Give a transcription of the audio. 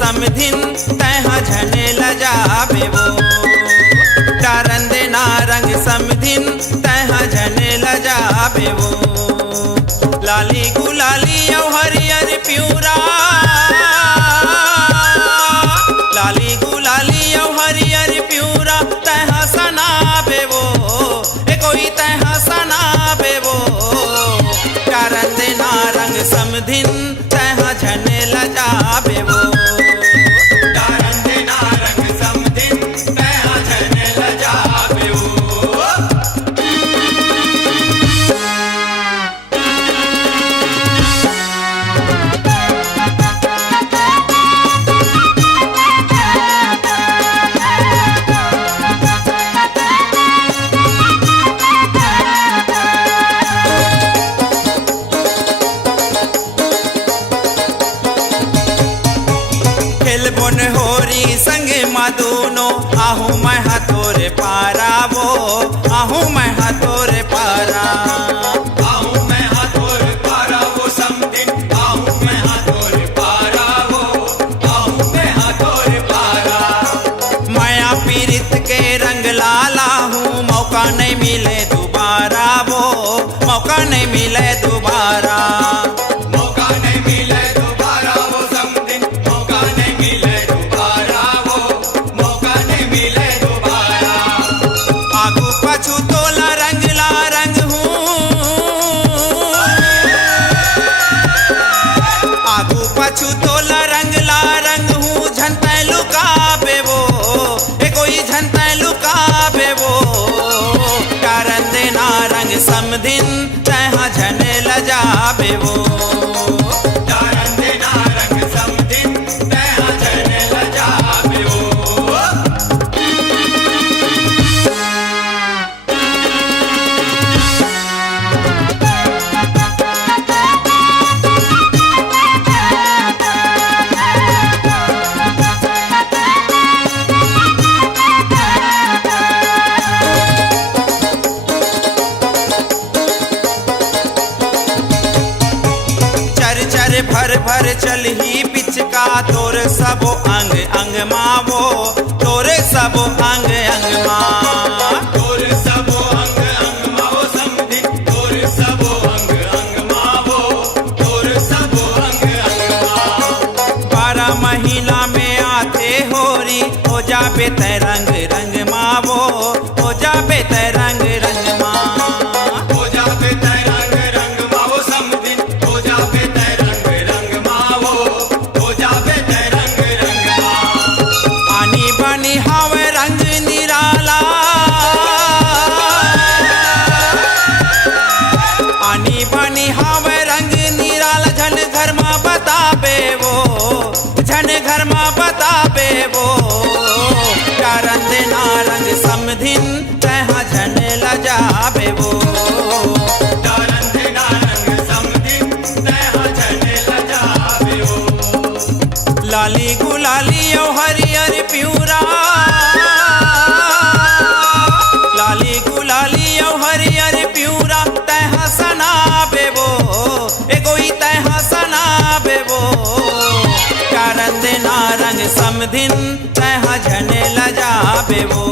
समधिन तैहा झने लजाबे वो टारन देना रंग समधिन तैहा झने लजाबे वो लाली गुलाली औ हरियर प्यूरा लाली गुलाली औ हरियर प्यूरा तैहा सनाबे वो कोई तैहा सनाबे वो टारन देना रंग समधिन तैहा झने लजाबे वो बोन होरी संगे मादूनो आहू मैं हाथोरे पारा वो आहू मैं हाथोरे पारा आहू मैं हाथोरे पारा वो समधिन आहू मैं हाथोरे पारा वो आहू मैं हाथोरे पारा माया पीरित के रंग लाला हूँ मौका नहीं मिले दोबारा वो मौका नहीं मिले दोबारा पछु तोला रंग ला रंग हूँ झनते लुकाबे वो कोई झनते लुकाबे वो टारन देना रंग समधिन तैहा झने लजाबे वो टारन देना रंग समधिन तैहा झने लजाबे वो भर भर चल ही पिचका तोर सब अंग अंग मावो तोरे सब अंग अंग माँ तोरे सब अंग अंग मावो समधिन तोरे सब अंग अंग मावो तोरे सब अंग अंग माँ 12 महीना में आते होरी हो जाबे तै रंग रंग मावो हो जाबे तै रंग रंग माँ हो जाबे तै रंग रंग मावो समधिन हो जाबे तै बनी हावे रंग निराला आनी बनी हावे रंग निराला झन घर में बताबे वो झन घर में बताबे वो टारन देना रंग समधिन तैहा झने लजाबे वो टारन देना रंग समधिन तैहा झने लजाबे वो लाली गुलाली औ हरियर प्यूरा लाली गुलाली औ हरियर प्यूरा तैहा सनाबे वो कोई तैहा सनाबे वो टारन देना रंग समधिन तैहा झने लजाबे वो।